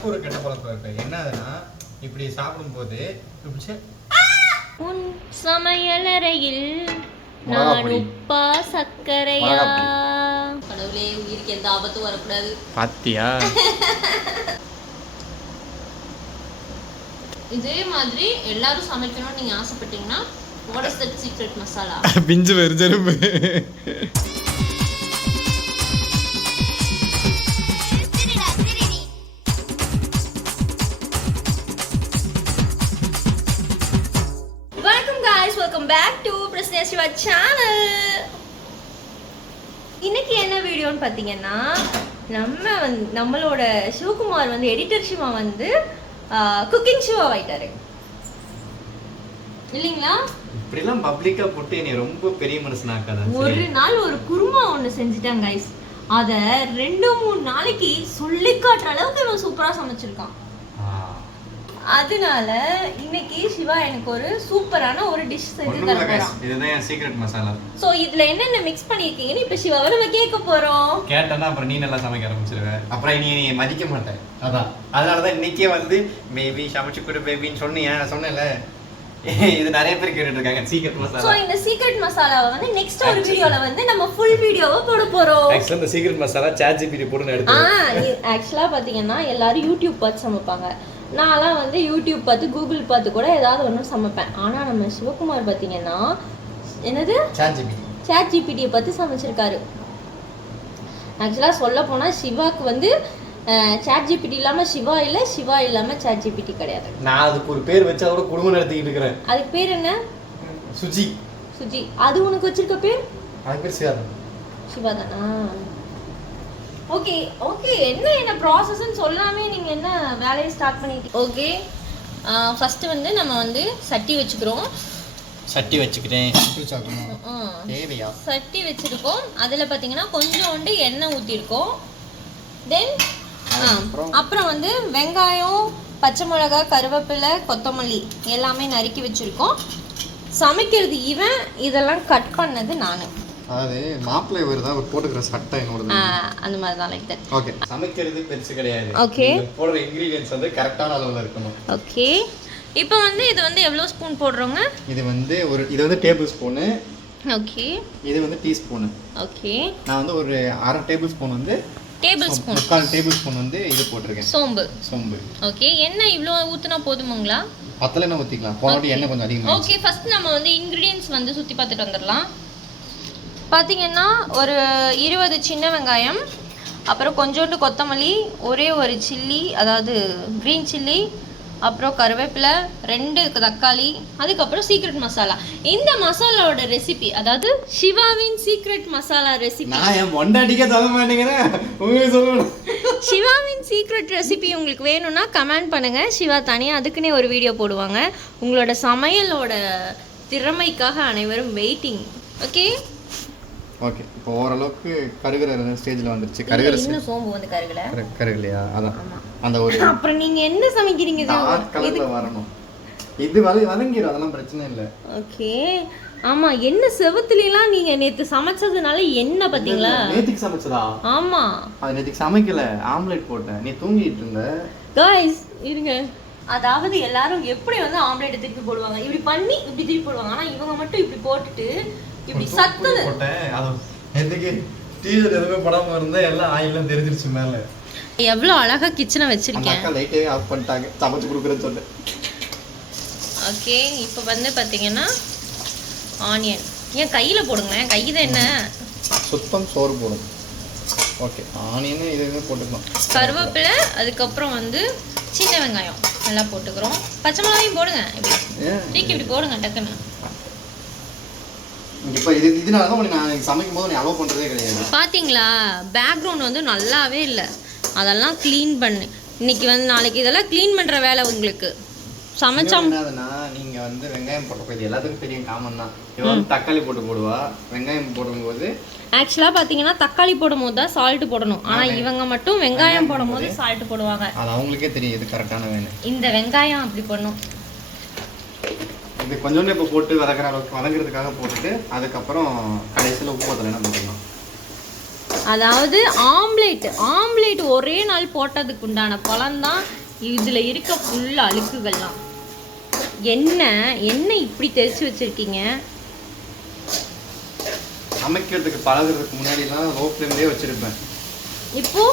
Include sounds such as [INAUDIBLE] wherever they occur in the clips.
எனக்கு ஒரு கெட்ட பழக்கம் இருக்கு. என்னதுன்னா இப்படி சாப்பிடும்போது உன் சமையலறையில் நான். உப்பா சர்க்கரையா? கடவுளே உயிருக்கு எந்த ஆபத்தும் வரக்கூடாது. பாத்தியா? [LAUGHS] இதே மாதிரி எல்லாரும் சமைக்கணும்னு நீங்க ஆசைப்பட்டீங்கன்னா what is that secret masala பிஞ்சு வெறிஞ்செரும்பு பேக் டு பிரஸ்னே சிவா சேனல் இன்னைக்கு என்ன வீடியோன்னு பார்த்தீங்கன்னா நம்ம வந்து நம்மளோட சிவகுமார் வந்து எடிட்டர் சிவா வந்து குக்கிங் ஷோ ஆயிட்டாரு. இல்லைங்களா? இப்படிலாம் பப்ளிக்கா போட்டு என்னை ரொம்ப பெரிய மனுஷனாக்காத. ஒரு நாள் ஒரு குருமா ஒன்று செஞ்சுட்டாங்க கைஸ் அதை ரெண்டு மூணு நாளைக்கு சொல்லி காட்டுற அளவுக்கு இவன் சூப்பராக சமைச்சிருக்கான். அதனால இன்னைக்கு சிவா எனக்கு ஒரு சூப்பரான ஒரு டிஷ் செஞ்சு தர போறான். இதுதான் என் சீக்ரெட் மசாலா ஸோ இதுல என்னென்ன மிக்ஸ் பண்ணியிருக்கீங்கன்னு இப்போ சிவாவை நம்ம கேட்க போறோம். கேட்டேன்னா அப்புறம் நீ நல்லா சமைக்க ஆரம்பிச்சிருவ. அப்புறம் நீ நீ மதிக்க மாட்டேன் அதான். அதனாலதான் இன்னைக்கே வந்து பேபி சமைச்சு கொடு பேபின்னு நான் சொன்னேன்ல? [LAUGHS] இது நிறைய பேர் கேட்டுட்டு இருக்காங்க. சீக்ரெட் மசாலா இந்த சீக்ரெட் மசாலாவை வந்து நெக்ஸ்ட் ஒரு வீடியோல வந்து நம்ம ஃபுல் வீடியோவை போட போறோம். ஆக்சுவலா இந்த சீக்ரெட் மசாலா சாட் ஜிபிடி போட்டு ஆ எடுத்து ஆக்சுவலாக பார்த்தீங்கன்னா எல்லாரும் யூடியூப் பார்த்து சமைப்பாங்க. நான்லாம் வந்து யூடியூப் பார்த்து கூகுள் பார்த்து கூட ஏதாவது ஒன்று சமைப்பேன். ஆனால் நம்ம சிவகுமார் பார்த்தீங்கன்னா என்னது? சாட் ஜிபிடி சேட் ஜிபிடியை பார்த்து சமைச்சிருக்காரு. ஆக்சுவலாக சொல்ல போனால் சிவாக்கு வந்து சேட் ஜிபிடி இல்லாமல் சிவா இல்லை சிவா இல்லாமல் சேட் ஜிபிடி கிடையாது. நான் அதுக்கு ஒரு பேர் வச்சா கூட குடும்பம் நடத்திக்கிட்டு இருக்கிறேன். அதுக்கு பேர் என்ன? சுஜி. சுஜி. அது உனக்கு வச்சிருக்க பேர்? அதுக்கு பேர் சிவாதம் சிவா தானா. ஓகே ஓகே என்ன என்ன ப்ராசஸ்ன்னு சொல்லாமே நீங்கள் என்ன வேலையை ஸ்டார்ட் பண்ணிட்டு ஓகே ஃபஸ்ட்டு வந்து நம்ம வந்து சட்டி வச்சுக்கிறோம். சட்டி வச்சுக்கிறேன். தேவையா? சட்டி வச்சிருக்கோம். அதில் பார்த்தீங்கன்னா கொஞ்சோண்டு எண்ணெய் ஊற்றிருக்கோம் தென் அப்புறம் வந்து வெங்காயம் பச்சை மிளகா கருவேப்பிலை கொத்தமல்லி எல்லாமே நறுக்கி வச்சுருக்கோம். சமைக்கிறது இவன் இதெல்லாம் கட் பண்ணது நான். அதாவது மாப்பிள்ளை வருதா அவர் போட்டுக்கிற சட்டை என்னோட அந்த மாதிரி தான் லைக் தட் ஓகே சமைக்கிறது பெருசு கிடையாது. Okay. நீங்க போடுற இன்கிரீடியன்ஸ் வந்து கரெக்டான அளவுல இருக்கணும். ஓகே இப்போ வந்து இது வந்து எவ்வளோ ஸ்பூன் போடுறோங்க? இது வந்து ஒரு இது வந்து டேபிள் ஸ்பூனு ஓகே இது வந்து டீஸ்பூனு ஓகே நான் வந்து ஒரு அரை டேபிள் ஸ்பூன் வந்து டேபிள் ஸ்பூன் முக்கால் டேபிள் ஸ்பூன் வந்து இது போட்டிருக்கேன். சோம்பு. சோம்பு. ஓகே எண்ணெய் இவ்வளோ ஊற்றினா போதுமுங்களா? பத்தல என்ன ஊற்றிக்கலாம் குவாலிட்டி எண்ணெய் கொஞ்சம் அதிகமாக ஓகே ஃபர்ஸ்ட் நம்ம வந்து இன்க்ரீடியன்ஸ் வந்து சுற்றி பார்த்துட்டு வந்துடலாம். பார்த்தீங்கன்னா ஒரு இருபது சின்ன வெங்காயம் அப்புறம் கொஞ்சோண்டு கொத்தமல்லி ஒரே ஒரு சில்லி அதாவது க்ரீன் சில்லி அப்புறம் கருவேப்பிலை ரெண்டு தக்காளி அதுக்கப்புறம் சீக்ரெட் மசாலா இந்த மசாலாவோட ரெசிபி அதாவது சிவாவின் சீக்ரெட் மசாலா ரெசிபி நான் என் பொண்டாட்டிக்கே சொல்ல மாட்டேங்கிறேன். உங்களுக்கு சொல்லணும் சிவாவின் சீக்ரெட் ரெசிபி உங்களுக்கு வேணும்னா கமெண்ட் பண்ணுங்க. சிவா தனியாக அதுக்குன்னே ஒரு வீடியோ போடுவாங்க. உங்களோட சமையலோட திறமைக்காக அனைவரும் வெயிட்டிங் ஓகே ஓகே இப்போ ஓரளவுக்கு கருகிற ஸ்டேஜில் வந்துருச்சு. கருகிற இன்னும் சோம்பு வந்து கருகல. கரு- கருகலையா? அதான். அந்த ஒரு [LAUGHS] அப்புறம் நீங்க என்ன சமைக்கிறீங்க கலரில் வரணும். இது வத வதங்கிடும் அதெல்லாம் பிரச்சனை இல்லை. ஓகே. ஆமா என்ன செவத்துலாம் நீங்க நேத்து சமைச்சதுனால என்ன பாத்தீங்களா? நேத்திக்கு சமைச்சதா? ஆமா. அது நேத்திக்கு சமைக்கல. ஆம்லெட் போட்டேன். நீ தூங்கிட்டு இருந்த? காய்ஸ் இருங்க. அதாவது எல்லாரும் எப்படி வந்து ஆம்லேட் திருப்பி போடுவாங்க? இப்படி பண்ணி இப்படி திருப்பி போடுவாங்க. ஆனா இவங்க மட்டும் இப்படி போட்டுட்டு இப்படி சத்துன்னு. போட்டேன். அது நேத்திக்கு டீஷர்ட் எதுவுமே படாம இருந்தா எல்லாம் ஆயிலாம் தெரிஞ்சிருச்சு மேல. எவ்வளோ அழகா கிச்சனை வச்சிருக்கேன். அக்கா லைட்டே ஆஃப் பண்ணிட்டாங்க. சமைச்சு கொடுக்குறேன்னு சொன்னேன். ஓகே இப்போ வந்து பார்த்தீங்கன்னா ஆனியன் ஏன் கையில் போடுங்களேன். கை தான் என்ன? சுத்தம் சோறு போடும் ஓகே ஆனியன் இது போட்டுக்கலாம். கருவேப்பிலை அதுக்கப்புறம் வந்து சின்ன வெங்காயம். நல்லா போட்டுக்கிறோம். பச்சை மிளகாயும் போடுங்க. இப்படி இப்படி போடுங்க டக்குன்னு. இப்போ இது இதனால தான் நான் சமைக்கும் போது அலோவ் பண்ணுறதே கிடையாது. பார்த்தீங்களா பேக்ரவுண்ட் வந்து நல்லாவே இல்லை. அதெல்லாம் க்ளீன் பண்ணு. இன்னைக்கு வந்து நாளைக்கு இதெல்லாம் க்ளீன் பண்ணுற வேலை உங்களுக்கு. சமைச்சா என்னதுன்னா நீங்க வந்து வெங்காயம் போட்டப்போ இது எல்லாத்துக்கும் தெரியும் காமன் தான். இவன் தக்காளி போட்டு போடுவா. வெங்காயம் போடும்போது ஆக்சுவலாக பார்த்தீங்கன்னா தக்காளி போடும் போது தான் சால்ட் போடணும். ஆனால் இவங்க மட்டும் வெங்காயம் போடும் போது சால்ட் போடுவாங்க. அது அவங்களுக்கே தெரியும் இது கரெக்டான வேணும் இந்த வெங்காயம் அப்படி பண்ணும். இது கொஞ்சோண்டு இப்போ போட்டு வதக்குற அளவுக்கு வதங்குறதுக்காக போட்டுட்டு அதுக்கப்புறம் கடைசியில் உப்பு பத்தலைன்னா போட்டுக்கலாம் அதாவது ஆம்லேட் ஆம்லேட் ஒரே நாள் போட்டதுக்கு உண்டான பழம் தான் இதில் இருக்க ஃபுல் அழுக்குகள்லாம். என்ன என்ன இப்படி தெரிச்சு வச்சிருக்கீங்க? சமைக்கிறதுக்கு பழகுறதுக்கு முன்னாடிலாம் லோ ஃப்ளேம்லேயே வச்சிருப்பேன். இப்போ?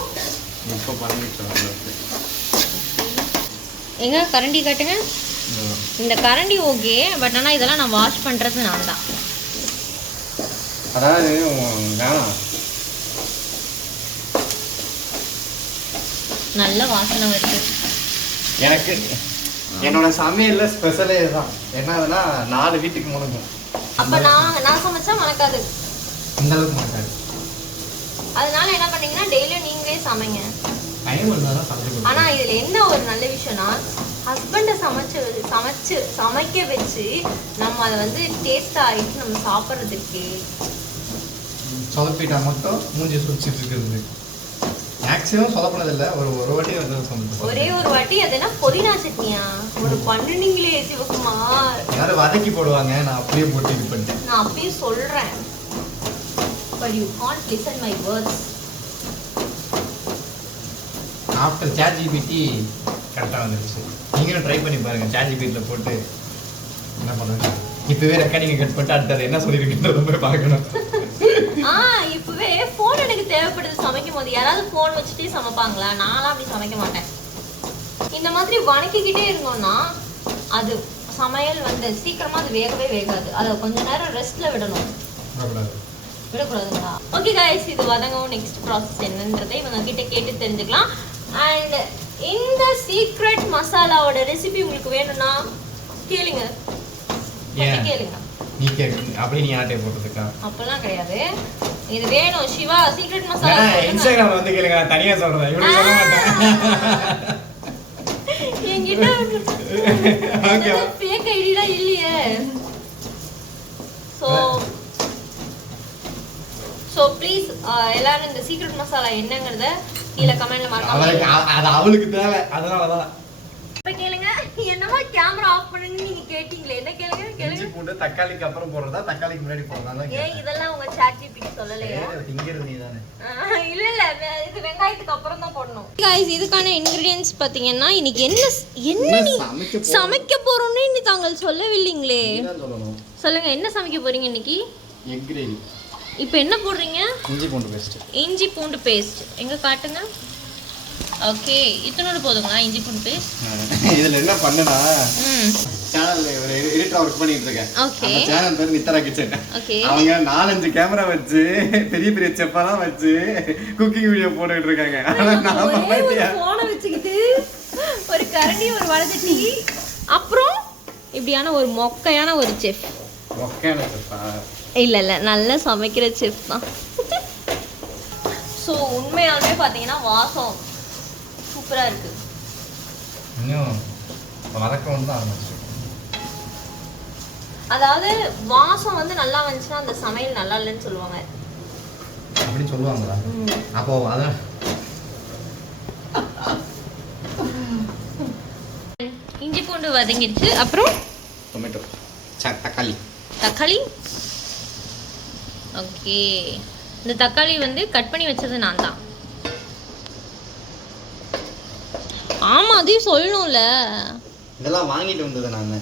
இப்போ பழகிட்டு. எங்க கரண்டி காட்டுங்க. இந்த கரண்டி ஓகே பட் ஆனால் இதெல்லாம் நான் வாஷ் பண்ணுறது நான் தான் அதாவது நல்ல வாசனை வருது. எனக்கு என்னோட சமையல்ல ஸ்பெஷலே இதுதான். என்னதுன்னா நாலு வீட்டுக்கு முழுங்கும் அப்போ நான் நான் சமைச்சா மணக்காது. இந்த அளவுக்கு மாட்டாது அதனால என்ன பண்ணீங்கன்னா டெய்லியும் நீங்களே சமைங்க. டைம் தான் ஆனா இதுல என்ன ஒரு நல்ல விஷயம்னா ஹஸ்பண்டை சமைச்சு சமைச்சு சமைக்க வச்சு நம்ம அதை வந்து டேஸ்டா ஆயிட்டு நம்ம சாப்பிட்றதுக்கு. சொதப்பிட்டா மட்டும் மூஞ்சி சுடிச்சிட்டு இருக்கிறது. மேக்ஸிமம் சொதப்பினதில்ல ஒரு ஒரு வாட்டி வந்து ஒரே ஒரு வாட்டி அது என்ன புதினா சட்னியா? ஒரு பண்ணுனீங்களே சிவகுமார். யாரும் வதக்கி போடுவாங்க நான் அப்படியே போட்டு இது பண்ணிட்டேன். நான் அப்பயும் சொல்றேன். But you can't listen my words after chat GPT கரெக்டாக வந்துருச்சு. நீங்களும் ட்ரை பண்ணி பாருங்க. சேட் ஜிபிடியில் போட்டு என்ன பண்ணுங்க இப்போவே ரெக்கார்டிங் கட் பண்ணிட்டு அடுத்தது என்ன சொல்லியிருக்குன்றத போய் பார்க்கணும். ஆ இப்பவே ஃபோன் எனக்கு தேவைப்படுது. சமைக்கும் போது யாராவது ஃபோன் வச்சுட்டே சமைப்பாங்களா? நான்லாம் அப்படி சமைக்க மாட்டேன். இந்த மாதிரி வணக்கிக்கிட்டே இருந்தோம்னா அது சமையல் வந்து சீக்கிரமா அது வேகவே வேகாது. அதை கொஞ்ச நேரம் ரெஸ்ட்ல விடணும். விடக்கூடாதுங்களா? ஓகே காய்ஸ் இது வதங்கவும் நெக்ஸ்ட் ப்ராசஸ் என்னன்றதை இவங்க கிட்ட கேட்டு தெரிஞ்சுக்கலாம். அண்ட் இந்த சீக்ரெட் மசாலாவோட ரெசிபி உங்களுக்கு வேணும்னா கேளுங்க. கேளுங்க. நீ கேட்க அப்படியே நீ ஆட்டை போட்டதுக்கா அப்பெல்லாம் கிடையாது. இது வேணும். சிவா சீக்ரெட் மசாலா. இன்ஸ்டாகிராம்ல வந்து கேளுங்க. நான் தனியா சொல்றேன். இப்படி சொல்ல மாட்டேன். என்கிட்ட ஓகே. ஃபேக் ஐடிலாம் இல்லையே. ஸோ ஸோ ப்ளீஸ் எல்லாரும் இந்த சீக்ரெட் மசாலா என்னங்கிறத கீழே கமெண்ட்ல அவளுக்கு மறக்காம அ- அது அவளுக்கு தேவை அதனாலதான் இப்ப கேளுங்க என்னமா கேமரா ஆஃப் பண்ணுங்க நீங்க கேட்டீங்களே என்ன கேளுங்க இஞ்சி கேளுங்க பூண்டு தக்காளிக்கு அப்புறம் போடுறதா தக்காளிக்கு முன்னாடி போடுறதா தான் ஏன் இதெல்லாம் உங்க சாட் ஜிபிடி சொல்லலையா திங்கிறது நீ தானே ஆஹ் இல்ல இல்ல வே- இது வெங்காயத்துக்கு அப்புறம் தான் போடணும் गाइस இதுக்கான இன்கிரிடியன்ஸ் பாத்தீங்கன்னா இன்னைக்கு என்ன ஸ்- என்ன நீ சமைக்க சமைக்க போறோம்னு நீ தாங்கள் சொல்லவில்லைங்களே தான் சொல்லணும் சொல்லுங்க என்ன சமைக்க போறீங்க இன்னைக்கு எக் கிரேவி இப்போ என்ன போடுறீங்க? இஞ்சி பூண்டு பேஸ்ட் இஞ்சி பூண்டு பேஸ்ட் எங்க காட்டுங்க? ஓகே இத்தனோடு போதுங்களா இஞ்சி பூண்டு பேஸ்ட் இதுல என்ன பண்ணனா ம். சேனல்ல ஒரு எடிட்டரா ஒர்க் பண்ணிட்டு இருக்கேன் ஓகே. அந்த சேனல் பேர் நித்தரா கிச்சன் ஓகே. அவங்க நாலஞ்சு கேமரா வச்சு பெரிய பெரிய செப்பெல்லாம் வச்சு குக்கிங் வீடியோ போட்டுட்டு இருக்காங்க ஆனா நான் மாட்டியா போனை வச்சுக்கிட்டு ஒரு கரண்டி ஒரு வடச்சட்டி அப்புறம் இப்படியான ஒரு மொக்கையான ஒரு செஃப் ஒக்கையான செப்பா இல்ல இல்ல நல்லா சமைக்கிற செஃப் தான். ஸோ உண்மையாலுமே பார்த்தீங்கன்னா வாசம் சூப்பரா இருக்கு. அதாவது வாசம் வந்து நல்லா வந்துச்சுன்னா அந்த சமையல் நல்லா இல்லைன்னு சொல்லுவாங்க. அப்படின்னு சொல்லுவாங்களா? ம். அப்போ அதான் இஞ்சி பூண்டு வதங்கிடுச்சு. அப்புறம்? டொமேட்டோ தக்காளி. தக்காளி? ஓகே. இந்த தக்காளி வந்து கட் பண்ணி வச்சது நான் தான். ஆமா அதையும் சொல்லணும்ல. இதெல்லாம் வாங்கிட்டு வந்தது நான்.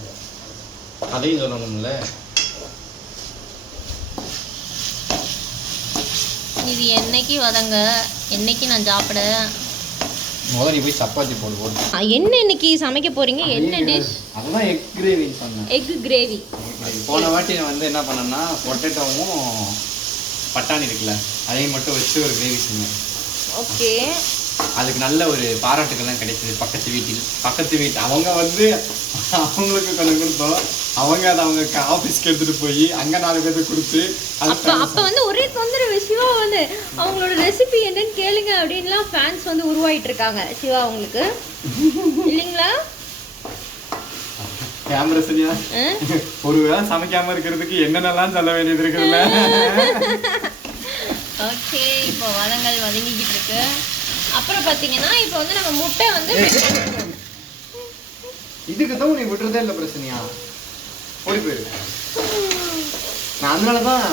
அதையும் சொல்லணும்ல. இது என்னைக்கு வதங்க? என்னைக்கு நான் சாப்பிட? முதல்ல போய் சப்பாத்தி போடு போடு. என்ன இன்னைக்கு சமைக்க போறீங்க? என்ன டிஷ் அதுதான் எக் கிரேவி சொன்னேன் எக் கிரேவி போன வாட்டி வந்து என்ன பண்ணேன்னா பொட்டேட்டோவும் பட்டாணி இருக்குல்ல அதையும் மட்டும் வச்சு ஒரு கிரேவி செஞ்சேன். ஓகே. அதுக்கு நல்ல ஒரு பாராட்டுகள்லாம் கிடைச்சது பக்கத்து வீட்டில். பக்கத்து வீட்டு அவங்க வந்து அவங்களுக்கு கொஞ்சம் கொடுத்தோம். அவங்க அதை அவங்க ஆஃபீஸ்க்கு எடுத்துட்டு போய் அங்க நாலு பேருக்கு கொடுத்து அப்ப அப்ப வந்து ஒரே தொந்தரவு சிவா வந்து அவங்களோட ரெசிபி என்னன்னு கேளுங்க அப்படின்லாம் ஃபேன்ஸ் வந்து உருவாயிட்டு இருக்காங்க. சிவா அவங்களுக்கு இல்லைங்களா? கேமரா சரியா? ஆ? ஒரு வேளை சமைக்காம இருக்கிறதுக்கு என்னென்னலாம் சொல்ல வேண்டியது இருக்குல்ல? ஓகே இப்போ வதங்கள் வதங்கிக்கிட்டு இருக்கு. அப்புறம் பார்த்தீங்கன்னா இப்போ வந்து நம்ம முட்டை வந்து இதுக்கு தான் உன்னை விட்டுறதே இல்லை பிரச்சனையா ஓடி போயிரு. நான் அதனால தான்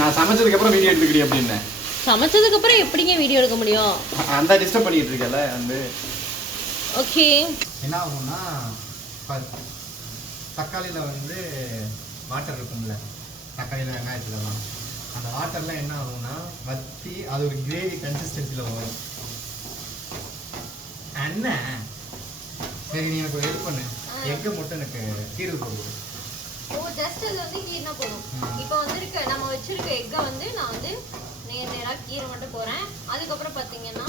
நான் சமைச்சதுக்கு அப்புறம் வீடியோ எடுத்துக்கிறேன் அப்படின்னேன். சமைச்சதுக்கு அப்புறம் எப்படிங்க வீடியோ எடுக்க முடியும்? அந்த டிஸ்டர்ப் பண்ணிட்டு இருக்கல வந்து. ஓகே என்ன ஆகும்னா தக்காளியில் வந்து வாட்டர் இருக்கும்ல. தக்காளியில் வெங்காயத்துலலாம் அந்த வாட்டர்லாம் என்ன ஆகும்னா வத்தி அது ஒரு கிரேவி கன்சிஸ்டன்சியில் வரும். அண்ணன் சரி நீ எனக்கு ஒரு இது பண்ணு. எக்கு மட்டும் எனக்கு கீரல் போடுவோம் ஓ ஜஸ்ட் அது வந்து கீறினா போதும். இப்போ வந்திருக்க நம்ம வச்சிருக்க எக்கை வந்து நான் வந்து நேர் நேராக கீரை மட்டும் போகிறேன் அதுக்கப்புறம் பார்த்தீங்கன்னா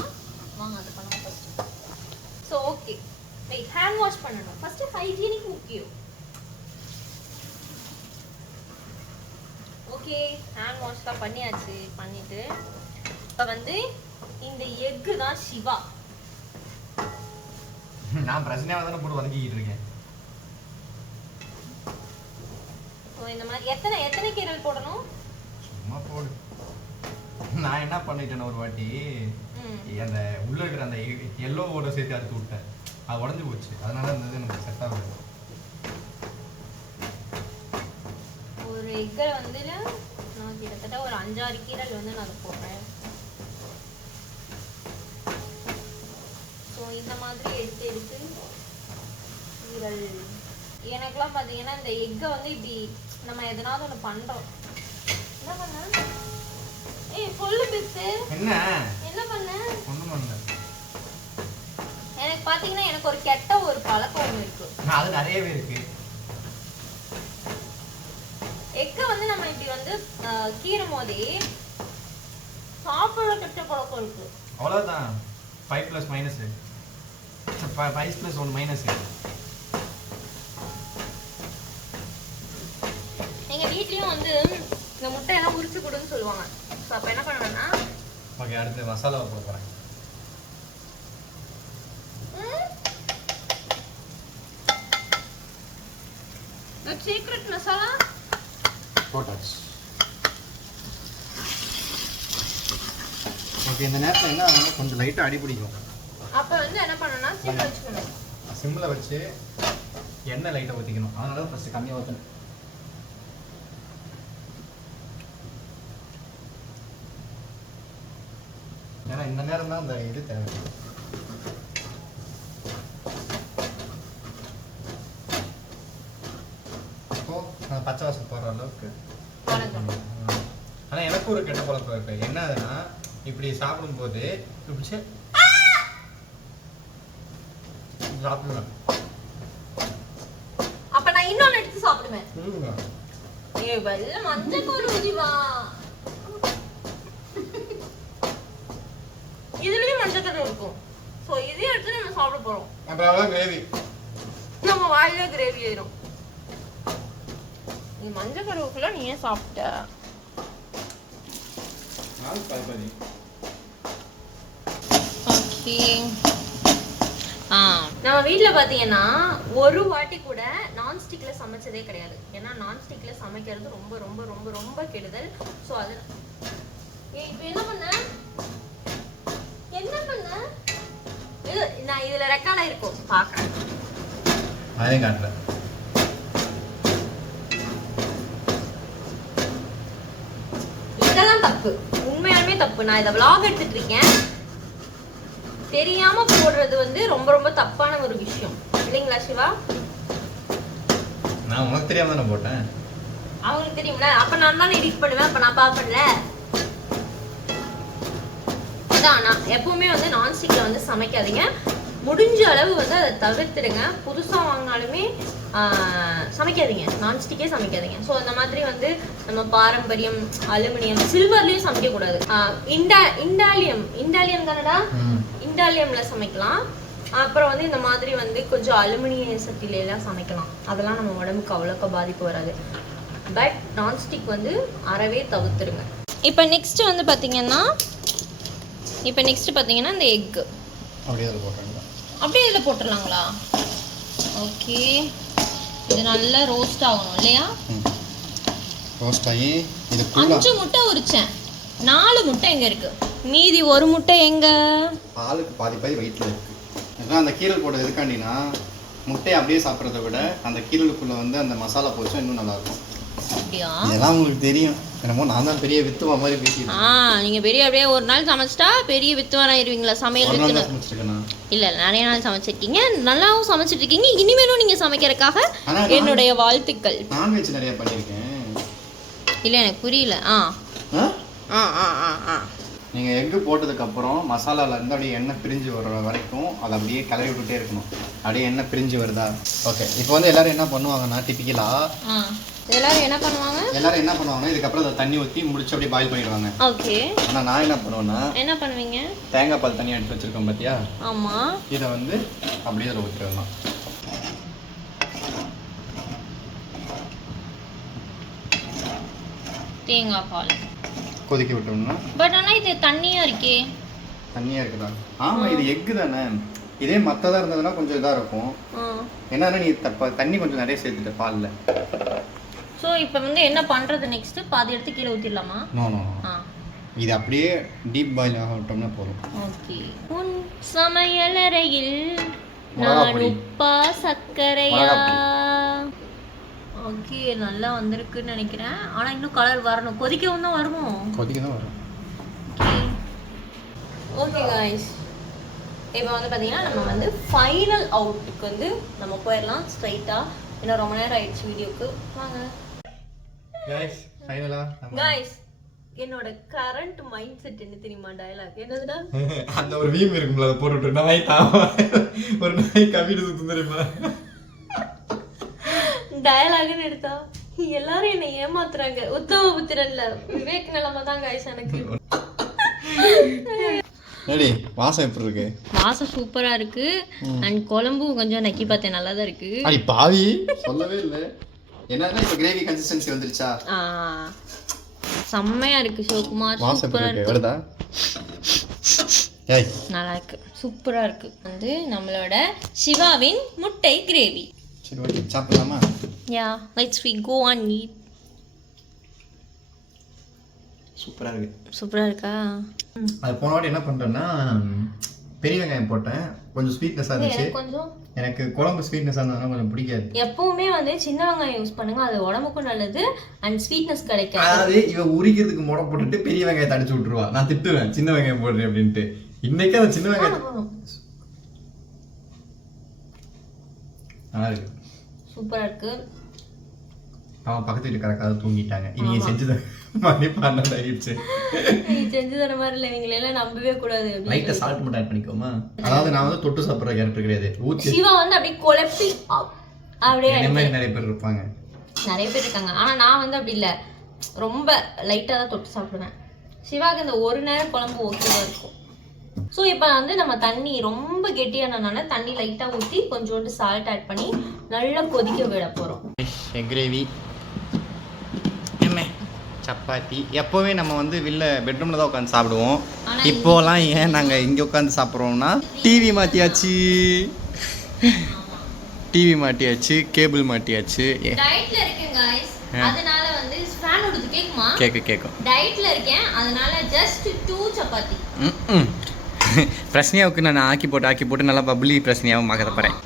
வாங்க அதை பண்ணலாம் first so okay wait hand wash பண்ணணும். ஃபர்ஸ்ட் ஹைஜீனிக் முக்கியம் ஓகே ஹேண்ட் வாஷ்லாம் பண்ணியாச்சு. பண்ணிட்டு இப்போ வந்து இந்த எக்கு தான் சிவா. நான் பிரச்சனையாக தானே போட்டு வதக்கிக்கிட்டு இருக்கேன் ஸோ இந்த மாதிரி எத்தனை எத்தனை கீரல் போடணும்? சும்மா போடு. நான் என்ன பண்ணிட்டேன் ஒரு வாட்டி அந்த உள்ள இருக்கிற அந்த எல்லோவோட சேர்த்து அறுத்து விட்டேன். அது உடஞ்சி போச்சு. அதனால இருந்தது எனக்கு செட் ஒரு எக்கை வந்து நான் கிட்டத்தட்ட ஒரு அஞ்சாறு கீரல் வந்து நான் அதை போடுறேன். ஸோ இந்த மாதிரி எடுத்து எடுத்து கீரல். எனக்கெல்லாம் பார்த்தீங்கன்னா இந்த எக்கை வந்து இப்படி நம்ம எதனாவது ஒன்று பண்ணுறோம் என்ன பண்ண? ஏய் சொல்லு பிப்ஸு என்ன? என்ன பண்ண? ஒன்றும் பண்ணல. எனக்கு பார்த்தீங்கன்னா எனக்கு ஒரு கெட்ட ஒரு பழக்கம் ஒன்று இருக்கு. அது நிறையவே இருக்கு எக்கை வந்து நம்ம இப்படி வந்து கீறும் போதே சாப்பிட்ற கெட்ட பழக்கம் இருக்கு. அவ்வளோதான் five plus minus five plus one minus எங்க வீட்லயும் வந்து இந்த முட்டையெல்லாம் உரிச்சு கொடுன்னு சொல்லுவாங்க. ஸோ அப்போ என்ன பண்ணுவேன்னா ஓகே அடுத்து மசாலாவை போட போகிறேன் சீக்ரெட் மசாலா போட்டாச்சு ஓகே இந்த நேரத்தில் என்ன ஆகும்னா கொஞ்சம் லைட்டாக அடி பிடிக்கும். அப்போ வந்து என்ன பண்ணணும்னா சிம் வச்சுக்கணும். சிம்மில் வச்சு எண்ணெய் லைட்டாக ஊற்றிக்கணும் அதனால தான் ஃபஸ்ட்டு கம்மியாக ஊற்றணும் இந்த நேரம் தான் அந்த இது தேவை. இப்போ பச்சை வாசம் போகிற அளவுக்கு. ஆனால் எனக்கு ஒரு கெட்ட பழக்கம் இருக்கு. என்னதுன்னா இப்படி சாப்பிடும்போது இப்படி சாப்பிடுவேன் அப்ப நான் இன்னொன்னு எடுத்து சாப்பிடுவேன். ஏ வெள்ள மஞ்சள் கோடு உதிவா இதுலயும் மஞ்சள் கரு இருக்கும். ஸோ இதையும் எடுத்து நம்ம சாப்பிட போறோம். அப்புறம் கிரேவி நம்ம வாயில கிரேவி ஆயிரும். நீ மஞ்சள் கருவுக்குள்ள நீ ஏன் சாப்பிட்ட ஓகே நம்ம வீட்டில் பார்த்தீங்கன்னா ஒரு வாட்டி கூட நான்ஸ்டிக்ல சமைச்சதே கிடையாது. ஏன்னா நான்ஸ்டிக்ல சமைக்கிறது ரொம்ப ரொம்ப ரொம்ப ரொம்ப கெடுதல். ஸோ அது இப்போ என்ன பண்ண? இது நான் இதில் ரெக்கார்ட் ஆயிருக்கும். பார்க்குறேன் அதையும் காட்டல. இதெல்லாம் தப்பு. உண்மையாலுமே தப்பு. நான் இதை vlog எடுத்துட்டு இருக்கேன் தெரியாம போடுறது வந்து ரொம்ப ரொம்ப தப்பான ஒரு விஷயம். இல்லைங்களா சிவா? நான் உனக்கு தெரியாம தானே போட்டேன். அவங்களுக்கு தெரியும்ல? அப்ப நான் தானே எடிட் பண்ணுவேன். அப்ப நான் பாப்பேன்ல? அதான் நான் எப்பவுமே வந்து நான்ஸ்டிக்ல வந்து சமைக்காதீங்க. முடிஞ்ச அளவு வந்து அதை தவிர்த்துடுங்க. புதுசா வாங்கினாலுமே ஆஹ், சமைக்காதீங்க. நான்ஸ்டிக்கே சமைக்காதீங்க. ஸோ அந்த மாதிரி வந்து நம்ம பாரம்பரியம் அலுமினியம் சில்வர்லயும் சமைக்க கூடாது ஆஹ், இண்டா இண்டாலியம். இண்டாலியம் தானடா? இண்டாலியம்ல சமைக்கலாம். அப்புறம் வந்து இந்த மாதிரி வந்து கொஞ்சம் அலுமினிய சட்டில எல்லாம் சமைக்கலாம். அதெல்லாம் நம்ம உடம்புக்கு அவ்வளோக்கா பாதிப்பு வராது. பட் நான்ஸ்டிக் வந்து அறவே தவிர்த்துருங்க இப்போ நெக்ஸ்ட் வந்து பார்த்தீங்கன்னா இப்போ நெக்ஸ்ட் பார்த்தீங்கன்னா இந்த எக்கு அப்படியே அதில் போட்டாங்க அப்படியே இதில் போட்டுடலாங்களா ஓகே இது நல்லா ரோஸ்ட் ஆகணும் இல்லையா? ரோஸ்ட் ஆகி இது அஞ்சு முட்டை உரிச்சேன். நாலு முட்டை எங்க இருக்கு? மீதி ஒரு முட்டை எங்க? பாலுக்கு பாதி பாதி வயிற்றில் இருக்கு. இதெல்லாம் அந்த கீரல் போட்டது எதுக்காண்டினா முட்டையை அப்படியே சாப்பிட்றத விட அந்த கீரலுக்குள்ளே வந்து அந்த மசாலா போச்சா இன்னும் நல்லா இருக்கும். அப்படியா? இதெல்லாம் உங்களுக்கு தெரியும். என்னமோ நான் தான் பெரிய வித்துவா மாதிரி பேசிட்டு ஆ நீங்க பெரிய அப்படியே ஒரு நாள் சமைச்சிட்டா பெரிய வித்துவான் ஆயிருவீங்களா? சமையல் சமைச்சிருக்கேனா இல்ல நிறைய நாள் சமைச்சிருக்கீங்க. நல்லாவும் சமைச்சிட்டு இருக்கீங்க இனிமேலும் நீங்க சமைக்கிறதுக்காக என்னுடைய வாழ்த்துக்கள். நான்வெஜ் நிறைய பண்ணியிருக்கேன். இல்ல எனக்கு புரியல. ஆ. ஆ? ஆ ஆ ஆ ஆ. நீங்க எக்கு போட்டதுக்கு அப்புறம் மசாலால இருந்து அப்படியே எண்ணெய் பிரிஞ்சு வர்ற வரைக்கும் அதை அப்படியே கிளறி விட்டுட்டே இருக்கணும். அப்படியே எண்ணெய் பிரிஞ்சு வருதா? ஓகே இப்போ வந்து எல்லாரும் என்ன பண்ணுவாங்கன்னா டிப்பிக்கலா ஆ. எல்லாரும் என்ன பண்ணுவாங்க? எல்லாரும் என்ன பண்ணுவாங்கன்னா இதுக்கப்புறம் அதை தண்ணி ஊற்றி முடிச்சு அப்படியே பாயில் பண்ணிடுவாங்க. ஓகே. ஆனா நான் என்ன பண்ணுவேன்னா என்ன பண்ணுவீங்க? தேங்காய் பால் தண்ணி எடுத்து வச்சிருக்கோம் பார்த்தியா ஆமா. இதை வந்து அப்படியே அதில் ஊற்றிடலாம் தேங்காய் பால். கொதிக்க விட்டோம்னா? பட் ஆனா இது தண்ணியா இருக்கே. தண்ணியாக இருக்குதா? ஆமாம் இது எக்கு தானே. இதே மற்றதாக இருந்ததுன்னா கொஞ்சம் இதாக இருக்கும். என்னன்னா நீ தப்ப தண்ணி கொஞ்சம் நிறைய சேர்த்துட்ட பாலில். ஸோ இப்போ வந்து என்ன பண்றது நெக்ஸ்ட் பாதி எடுத்து கீழே ஊற்றிடலாமா நோ நோ ஆ. இது அப்படியே டீப் பாயில் ஆக விட்டோம்னா போதும். ஓகே உன் சமையலறையில் நான். உப்பா சர்க்கரையா? ஓகே நல்லா வந்திருக்குன்னு நினைக்கிறேன். ஆனா இன்னும் கலர் வரணும். கொதிக்கவும் தான் வருமோ? கொதிக்க தான் வரும். ஓகே காய்ஸ் இப்போ வந்து பார்த்தீங்கன்னா நம்ம வந்து ஃபைனல் அவுட்டுக்கு வந்து நம்ம போயிடலாம். ஸ்ட்ரைட்டாக ஏன்னா ரொம்ப நேரம் ஆயிடுச்சு வீடியோக்கு. வாங்க. கைஸ் ஃபைனலாக காய்ஸ் என்னோட கரண்ட் மைண்ட் செட் என்ன தெரியுமா டயலாக் என்னதுடா? [LAUGHS] அந்த ஒரு வீம் இருக்கும்ல அதை போட்டு விட்டு நாய் தாவ ஒரு நாய் [LAUGHS] கவிடு சுத்து தெரியுமா? டயலாக்னு எடுத்தா எல்லாரும் என்னை ஏமாத்துறாங்க. உத்தம புத்திரன்ல. விவேக் நிலைமை தான் காய்ஸ் எனக்கு. ரெடி வாசம் எப்படி இருக்கு? வாசம் சூப்பரா இருக்கு. அண்ட் குழம்பும் கொஞ்சம் நக்கி பார்த்தேன் நல்லா தான் இருக்கு. அடி பாவி சொல்லவே இல்லை. என்னன்னா இப்போ கிரேவி கன்சிஸ்டன்சி வந்துருச்சா? ஆ, செம்மையா இருக்கு சிவகுமார். சூப்பரா இருக்கு? வருதா நல்லா இருக்கு சூப்பரா இருக்கு. வந்து நம்மளோட சிவாவின் முட்டை கிரேவி சரி ஓகே சாப்பிடலாமா? Yeah let's we go on eat. சூப்பராக இருக்கு. சூப்பரா இருக்கா? அது போன வாட்டி என்ன பண்ணிட்டேன்னா பெரிய வெங்காயம் போட்டேன். கொஞ்சம் ஸ்வீட்னஸாக இருந்துச்சு. கொஞ்சம் எனக்கு குழம்பு ஸ்வீட்னஸாக இருந்ததுனா கொஞ்சம் பிடிக்காது. எப்பவுமே வந்து சின்ன வெங்காயம் யூஸ் பண்ணுங்க. அது உடம்புக்கும் நல்லது அண்ட் ஸ்வீட்னஸ் கிடைக்காது. அதாவது இவ உரிக்கிறதுக்கு முடை போட்டுட்டு பெரிய வெங்காயத்தை அடிச்சு விட்டுருவா. நான் திட்டுவேன் சின்ன வெங்காயம் போடுறேன் அப்படின்ட்டு. இன்னைக்கு அந்த சின்ன வெங்காயம் நல்லா இருக்கு. சூப்பரா இருக்கு. அவன் பக்கத்து வீட்டுக்காரக்காக தூங்கிட்டாங்க. இவங்க செஞ்சது மணி பன்னெண்டு ஆயிடுச்சு. நீ செஞ்சு தர மாதிரி இல்லை இவங்களை எல்லாம் நம்பவே கூடாது லைட்டா சால்ட் மட்டும் ஆட் பண்ணிக்கோமா? அதாவது நான் வந்து தொட்டு சாப்பிட்ற கேரக்டர் கிடையாது. ஊத்தி சிவா வந்து அப்படியே குழப்பி அப்- அப்படியே என்ன மாதிரி நிறைய பேர் இருப்பாங்க. நிறைய பேர் இருக்காங்க. ஆனா நான் வந்து அப்படி இல்லை. ரொம்ப லைட்டா தான் தொட்டு சாப்பிடுவேன். சிவாக்கு இந்த ஒரு நேரம் குழம்பு ஓகேவா இருக்கும். ஸோ இப்போ வந்து நம்ம தண்ணி ரொம்ப கெட்டியானனால தண்ணி லைட்டாக ஊற்றி கொஞ்சோண்டு சால்ட் ஆட் பண்ணி நல்லா கொதிக்க விட போகிறோம் எக் கிரேவி சப்பாத்தி. எப்போவே நம்ம வந்து வெளில பெட்ரூமில் தான் உட்காந்து சாப்பிடுவோம். இப்போலாம் ஏன் நாங்கள் இங்கே உட்காந்து சாப்பிட்றோம்னா டிவி மாட்டியாச்சு. டிவி மாட்டியாச்சு கேபிள் மாட்டியாச்சு. கேட்க கேட்கும் டயட்ல இருக்கேன் அதனால ஜஸ்ட் டூ சப்பாத்தி. ம் பிரச்சனையாவுக்கு நான் ஆக்கி போட்டு ஆக்கி போட்டு நல்லா பப்ளி பிரச்சனையாகவும் ஆக்க போகிறேன்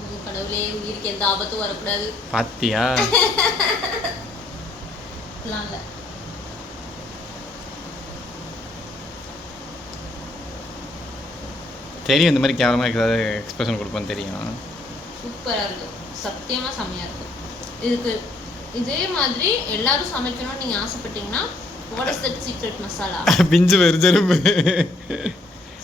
ஓ, கடவுளே உயிருக்கு எந்த ஆபத்தும் வரக்கூடாது. பாத்தியா? [LAUGHS] அப்படிலாம் இல்லை தெரியும் இந்த மாதிரி கேவலமாக ஏதாவது எக்ஸ்பிரஷன் கொடுப்பேன்னு தெரியும். சூப்பரா இருக்கும். சத்தியமா செம்மையா இருக்கும். இதுக்கு இதே மாதிரி எல்லாரும் சமைக்கணும்னு நீங்க ஆசைப்பட்டீங்கன்னா what is that secret masala பிஞ்சு வெறுஜரும்பு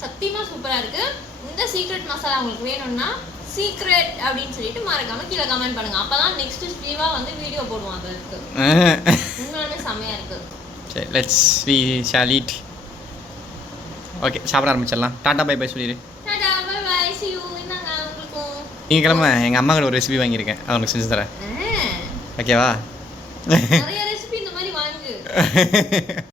சத்தியமா சூப்பரா இருக்கு. இந்த சீக்ரெட் மசாலா உங்களுக்கு வேணும்னா சீக்ரெட் அப்படின்னு சொல்லிட்டு மறக்காம கீழே கமெண்ட் பண்ணுங்க. அப்பதான் நெக்ஸ்ட் ஸ்ரீவா வந்து வீடியோ போடுவான் அதுக்கு [LAUGHS] உண்மையாலுமே செம்மையா இருக்கு. சரி let's we shall eat okay சாப்பிட ஆரம்பிச்சிடலாம். டாட்டா பை பை சொல்லிடு tata bye bye see you. இந்தாங்க உங்களுக்கும். நீங்கள் கிளம்ப எங்கள் அம்மா கிட்ட ஒரு ரெசிபி வாங்கியிருக்கேன். அது உனக்கு செஞ்சு தரேன். ஓகேவா நிறைய ரெசிபி இந்த மாதிரி வாங்கு. [LAUGHS]